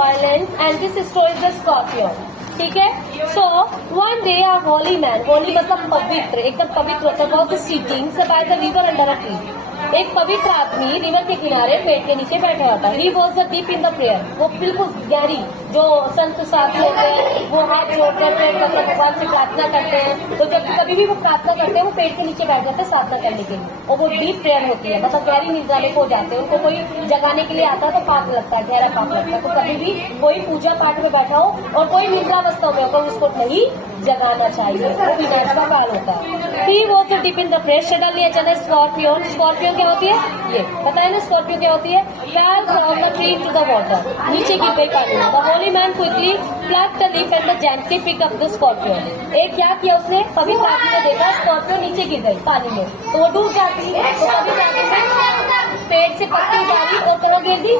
violence, and this story is a scorpion. ठीक है. So one day a holy man, holy मतलब पवित्र, एकदम पवित्र होता है, was sitting by the river under a tree. एक पवित्र आदमी रिवर के किनारे पेड़ के नीचे बैठा होता है. He was deep in the prayer. वो बिल्कुल गहरी, जो संत साथी होते हैं वो हाथ जोड़कर पेड़ पर भगवान से प्रार्थना करते हैं. तो जब कभी भी वो प्रार्थना करते हैं वो पेड़ के नीचे बैठ जाते हैं साधना करने के लिए. और वो डीप प्रेयर होती है, मतलब गहरी निद्रा में खो जाते हैं. उनको कोई जगाने के लिए आता है तो पाप लगता है, गहरा पाप लगता है. तो कभी भी कोई पूजा पाठ में बैठा हो और कोई निद्रावस्था में हो तो उसको नहीं जगाना चाहिए, वो विनाश का काल होता है. He was deep in the prayer. Suddenly अचानक स्कॉर्पियन, स्कॉर्पियन क्या होती है ये बताए ना, स्कॉर्पियन क्या होती है, fell from the tree into the water. नीचे गिर गई पानी में. The holy man quickly plucked the leaf and gently picked up the scorpion. एक क्या किया उसने, पवित्र आदमी ने देखा स्कॉर्पियन नीचे गिर गई पानी में तो वो डूब जाती है. तो पवित्र आदमी पेड़ से पत्ती उतारी और कहाँ गिर दी,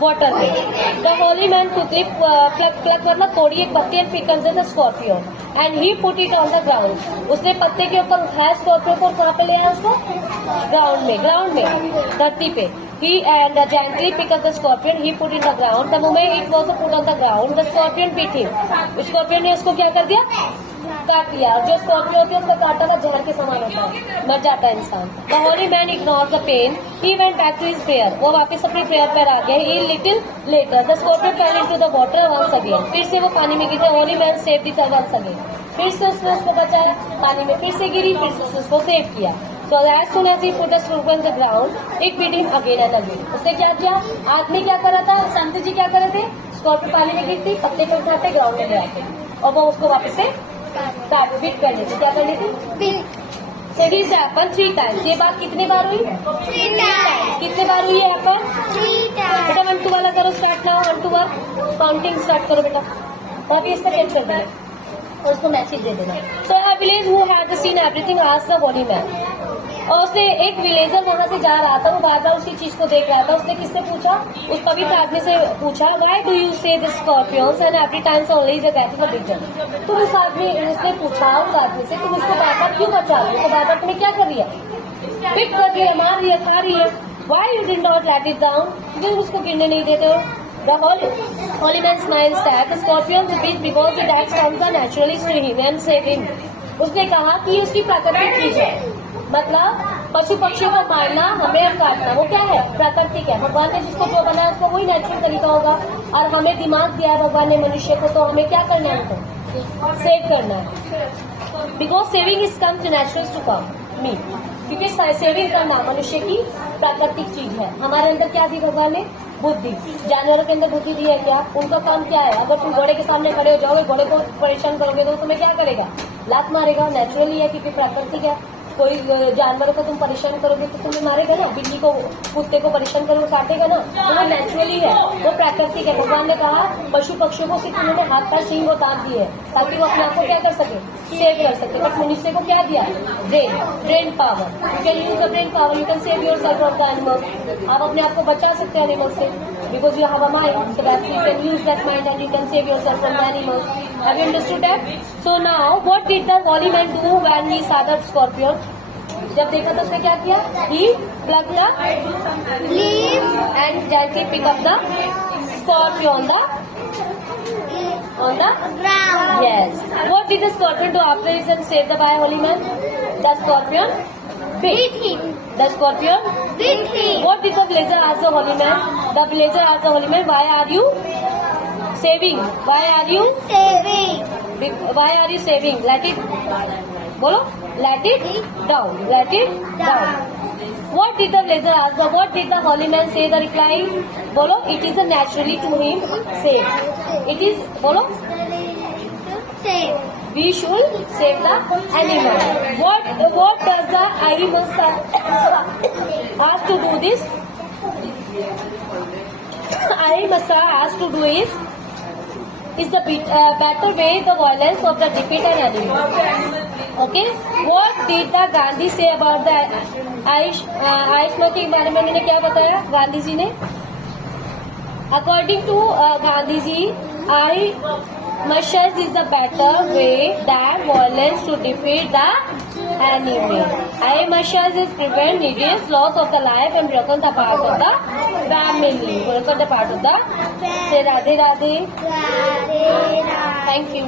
वाटर में. The holy man quickly pluck मतलब तोड़ी एक पत्ती and pick the scorpion and he put it on the ground. उसने पत्ते के ऊपर उठाया स्कॉर्पियन को, कहाँ पे ले आया उसको, ग्राउंड में धरती पे. He and gently pick up the scorpion. He put in the ground. The moment it was put on the ground, the scorpion bit him. Scorpion ने उसको क्या कर दिया, काट लिया. और जो स्कॉर्पियन होती है उसका काटा हुआ जहर के समान होता है, मर जाता है इंसान. The holy man ignore the pain. He went back to his prayer. वो वापस अपने प्रेयर पर आ गए. He little later the scorpion fell into the water once again. फिर से वो पानी में गिरे. Holy man saved it once again. फिर से उसने उसको बचाया, पानी में फिर से गिरी, फिर से उसने उसको सेव किया. So as soon as he put the scorpion on the ground, it bit him again and again. उसने क्या किया, आदमी क्या कर रहा था, संत जी क्या कर रहे थे, स्कॉर्पियन पानी में गिरती, पत्ते को उठाते ग्राउंड में ले आते और वो उसको वापस से बिट कर लेते. क्या कर लेते, So this happened 3 times. ये बात कितने बार हुई, 3 times. कितने बार हुई है happen, 3 times. बेटा 1 2 वाला करो स्टार्ट ना, 1 2 काउंटिंग स्टार्ट करो बेटा. और भी इसका चेक कर देना और उसको मैसेज दे देना. So a village who had seen everything asked the holy man. और उसने एक विलेजर वहाँ से जा रहा था, वो बार बार उसी चीज को देख रहा था. उसने किससे पूछा, उस पवित्र आदमी से पूछा, Why do you say the scorpions and every time only is a get the victim? तुम उस आदमी, उसने पूछा उस आदमी से, तुम इसको बार बार क्यों बचा रही हो, तो बार बार तुम्हें क्या कर रही है, पिक कर रही है, मार रही है, खा रही है. Why you did not let it down? क्यों उसको गिरने नहीं देते हो. The holy man smiled sad. The scorpions bit because the that comes naturally to him and save him. उसने कहा कि ये उसकी प्राकृतिक चीज है, मतलब पशु पक्षियों को मारना, हमें और काटना वो क्या है, प्राकृतिक है. भगवान ने जिसको जो बनाया उसको वही नेचुरल तरीका होगा. और हमें दिमाग दिया भगवान ने मनुष्य को, तो हमें क्या करना है, उनको सेव करना है. Because saving is come to natural to come me. क्योंकि सेविंग करना मनुष्य की प्राकृतिक चीज है. हमारे अंदर क्या दी भगवान ने, बुद्धि. जानवरों के अंदर बुद्धि दी है क्या, उनका काम क्या है, अगर तुम घोड़े के सामने खड़े हो जाओगे, घोड़े को परेशान करोगे तो तुम्हें क्या करेगा, लात मारेगा. नेचुरली है क्योंकि प्राकृतिक है. कोई जानवर को तुम परेशान करोगे तो तुम्हें मारेगा ना, बिल्ली को कुत्ते को परेशान करोगे काटेगा ना, तो वो नेचुरली है, वो प्राकृतिक है. भगवान ने कहा पशु पक्षियों को सिर्फ उन्होंने हाथ पैर सींग उतार दिए ताकि वो अपने आप को क्या कर सके, सेव कर सके. बट मनुष्य को क्या दिया, brain power. You can use the brain power, you can save your self from the animal. आप अपने आप को बचा सकते हैं एनिमल से, because you have a mind, so that you can use that mind and you can save your self from the animals. Have you understood that. So now what did the holy man do when he saw the scorpion. जब देखा तो उसने क्या किया, he plug the leaves and gently pick up the scorpion on the ground. Yes. What did the scorpion do after it was saved by holy man? The scorpion bit him. The scorpion bit him. What did the villager ask the holy man? The villager asked the holy man, Why are you saving? Why are you saving? Why are you saving? Let it, बोलो, let it down. Let it down. What did the villager ask? What did the holy man say? The reply, बोलो, it is a naturally to him save. It is, बोलो, save. We should save the animal. What does the animal has to do this? Animal has to do is the better way the violence of the defeat an enemy. Okay. What did the Gandhi say about the Ayushman के बारे में उन्होंने क्या बताया गांधी जी ने. According to Gandhi ji, I must is the better way that violence to defeat the enemy. Eye massage is prevent needless loss of the life and broken the part of the family. Broken the part of the. Say Radhe Radhe. Radhe Radhe. Thank you.